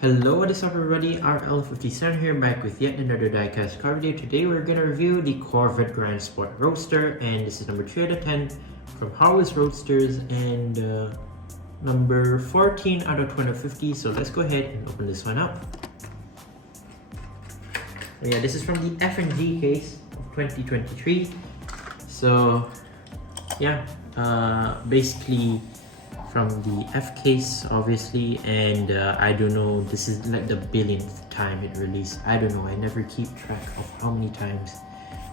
Hello, what is up everybody, RL57 here, back with yet another diecast car video. Today we're gonna review the Corvette Grand Sport Roadster, and this is number 3 out of 10 from Hotwheels Roadsters, and number 14 out of 250. So let's go ahead and open this one up. Yeah, this is from the F&G case of 2023. So yeah, basically from the F case obviously, and I don't know, this is like the billionth time it released. I don't know, I never keep track of how many times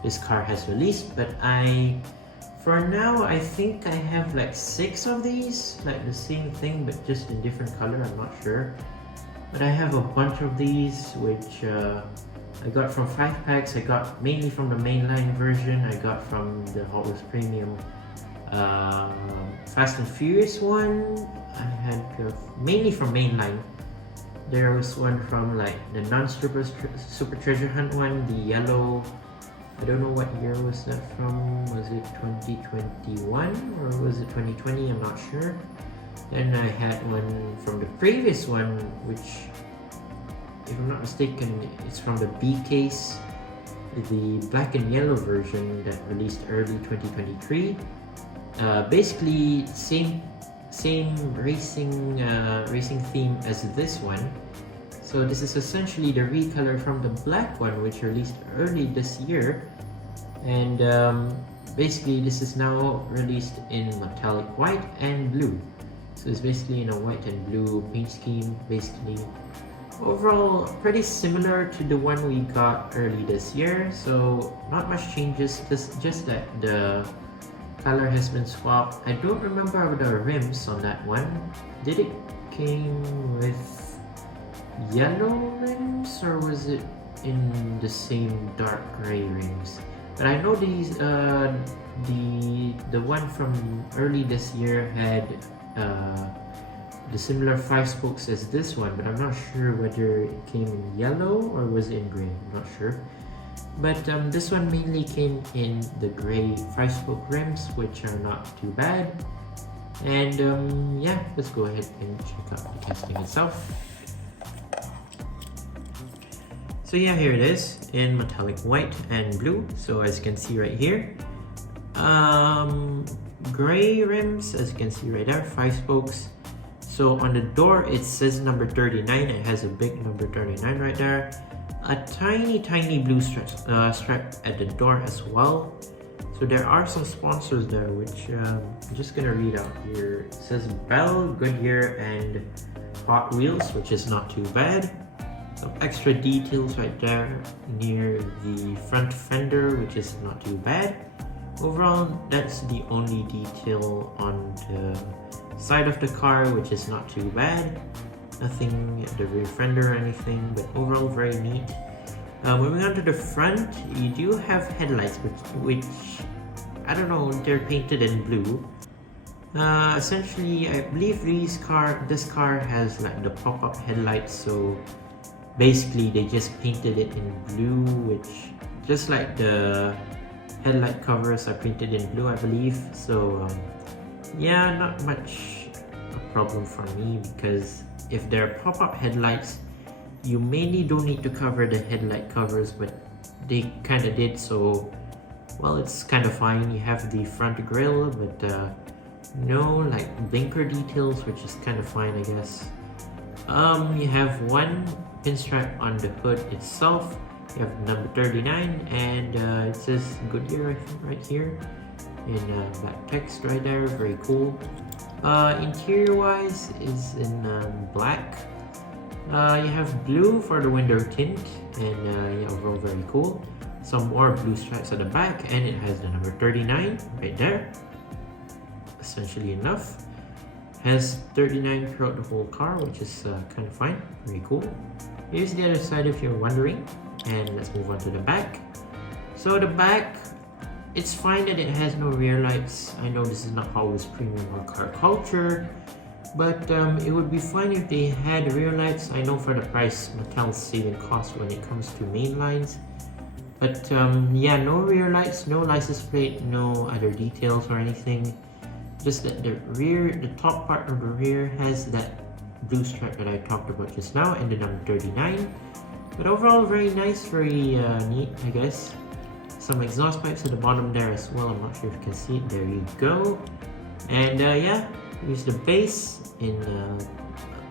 this car has released, but for now I think I have like 6 of these, like the same thing but just in different color. I'm not sure, but I have a bunch of these which I got from 5 packs. I got mainly from the mainline version. I got from the Hot Wheels Premium Fast and Furious one. I had mainly from mainline. There was one from like the Super Treasure Hunt one, the yellow. I don't know what year was that from. Was it 2021 or was it 2020? I'm not sure. Then I had one from the previous one, which, if I'm not mistaken, it's from the B case, the black and yellow version that released early 2023. Basically same racing theme as this one. So this is essentially the recolor from the black one, which released early this year, and basically this is now released in metallic white and blue. So it's basically in a white and blue paint scheme. Basically overall pretty similar to the one we got early this year, so not much changes, just that the color has been swapped. I don't remember the rims on that one. Did it came with yellow rims or was it in the same dark gray rims? But I know these the one from early this year had the similar 5 spokes as this one, but I'm not sure whether it came in yellow or was it in gray. I'm not sure. But this one mainly came in the gray 5-spoke rims, which are not too bad. And yeah, let's go ahead and check out the casting itself. So yeah, here it is in metallic white and blue. So as you can see right here, gray rims, as you can see right there, 5 spokes. So on the door it says number 39. It has a big number 39 right there. A tiny blue stripe at the door as well. So there are some sponsors there, which I'm just gonna read out here. It says Bell, Goodyear, and Hot Wheels, which is not too bad. Some extra details right there near the front fender, which is not too bad. Overall, that's the only detail on the side of the car, which is not too bad. Nothing at the rear fender or anything, but overall very neat. Moving on to the front, you do have headlights, which I don't know, they're painted in blue. Essentially, I believe this car has like the pop-up headlights, so basically they just painted it in blue, which just like the headlight covers are painted in blue, I believe. So yeah, not much a problem for me, because if they're pop-up headlights, you mainly don't need to cover the headlight covers, but they kind of did, so well, it's kind of fine. You have the front grille, but no like blinker details, which is kind of fine, I guess. You have one pinstripe on the hood itself. You have number 39, and it says Goodyear, I think, right here in black text right there. Very cool. Interior wise is in black. You have blue for the window tint, and yeah, overall very cool. Some more blue stripes at the back, and it has the number 39 right there. Essentially enough. Has 39 throughout the whole car, which is kind of fine. Very cool. Here's the other side if you're wondering, and let's move on to the back. So the back, it's fine that it has no rear lights. I know this is not Hot Wheels Premium or Car Culture, but it would be fine if they had rear lights. I know for the price, Mattel's saving costs when it comes to main lines. But yeah, no rear lights, no license plate, no other details or anything. Just that the top part of the rear has that blue stripe that I talked about just now, and the number 39. But overall, very nice, very neat, I guess. Some exhaust pipes at the bottom there as well. I'm not sure if you can see it. There you go. And yeah, use the base in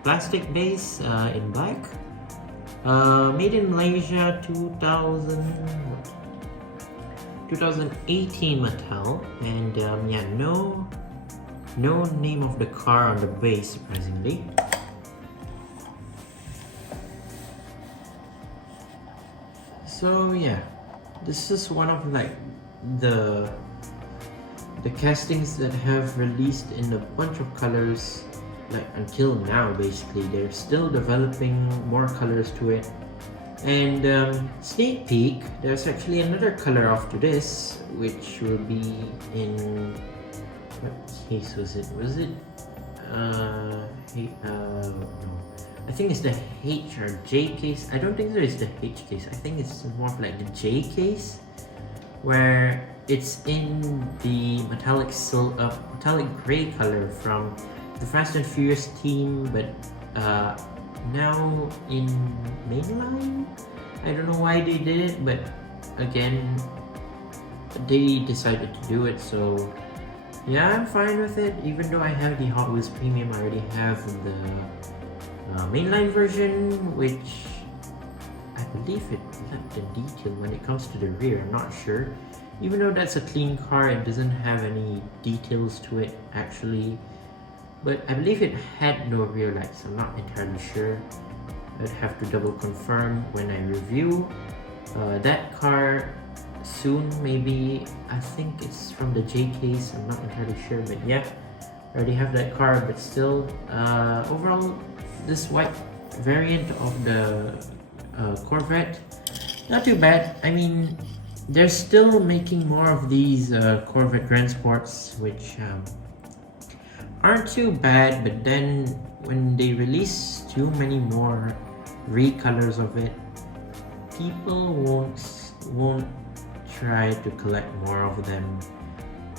plastic base in black. Made in Malaysia, 2018 Mattel, and yeah, no name of the car on the base, surprisingly. So yeah, this is one of like the castings that have released in a bunch of colors, like until now. Basically, they're still developing more colors to it. And sneak peek, there's actually another color after this, which will be in, what case was it? Was it no, I think it's the H or J case. I don't think there is the H case. I think it's more of like the J case, where it's in the metallic gray color from the Fast and Furious team, but now in mainline. I don't know why they did it, but again, they decided to do it, so yeah, I'm fine with it. Even though I have the Hot Wheels Premium, I already have the mainline version, which I believe it left a detail when it comes to the rear. I'm not sure. Even though that's a clean car, it doesn't have any details to it actually. But I believe it had no rear lights. I'm not entirely sure. I'd have to double confirm when I review that car soon, maybe. I think it's from the J case. I'm not entirely sure, but yeah, I already have that car. But still, overall, this white variant of the Corvette, not too bad. I mean, they're still making more of these Corvette Grand Sports, which aren't too bad, but then when they release too many more recolors of it, people won't try to collect more of them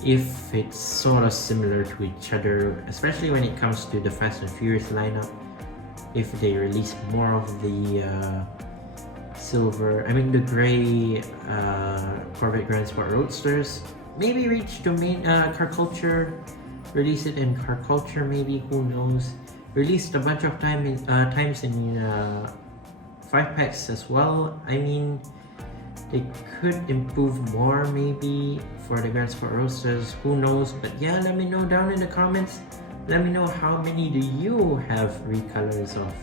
if it's sort of similar to each other, especially when it comes to the Fast and Furious lineup. If they release more of the the gray Corvette Grand Sport Roadsters, maybe reach domain car culture, release it in car culture, maybe, who knows. Released a bunch of times in 5-packs as well. I mean, they could improve more maybe for the Grand Sport Roadsters, who knows. But yeah, let me know down in the comments. Let me know how many do you have recolors of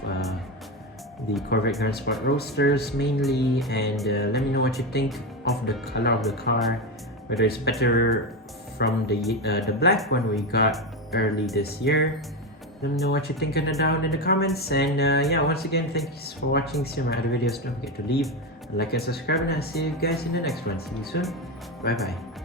the Corvette Grand Sport Roadsters mainly, and let me know what you think of the color of the car, whether it's better from the black one we got early this year. Let me know what you think down in the comments. And yeah, once again, thanks for watching. See my other videos. Don't forget to leave a like and subscribe, and I'll see you guys in the next one. See you soon. Bye bye.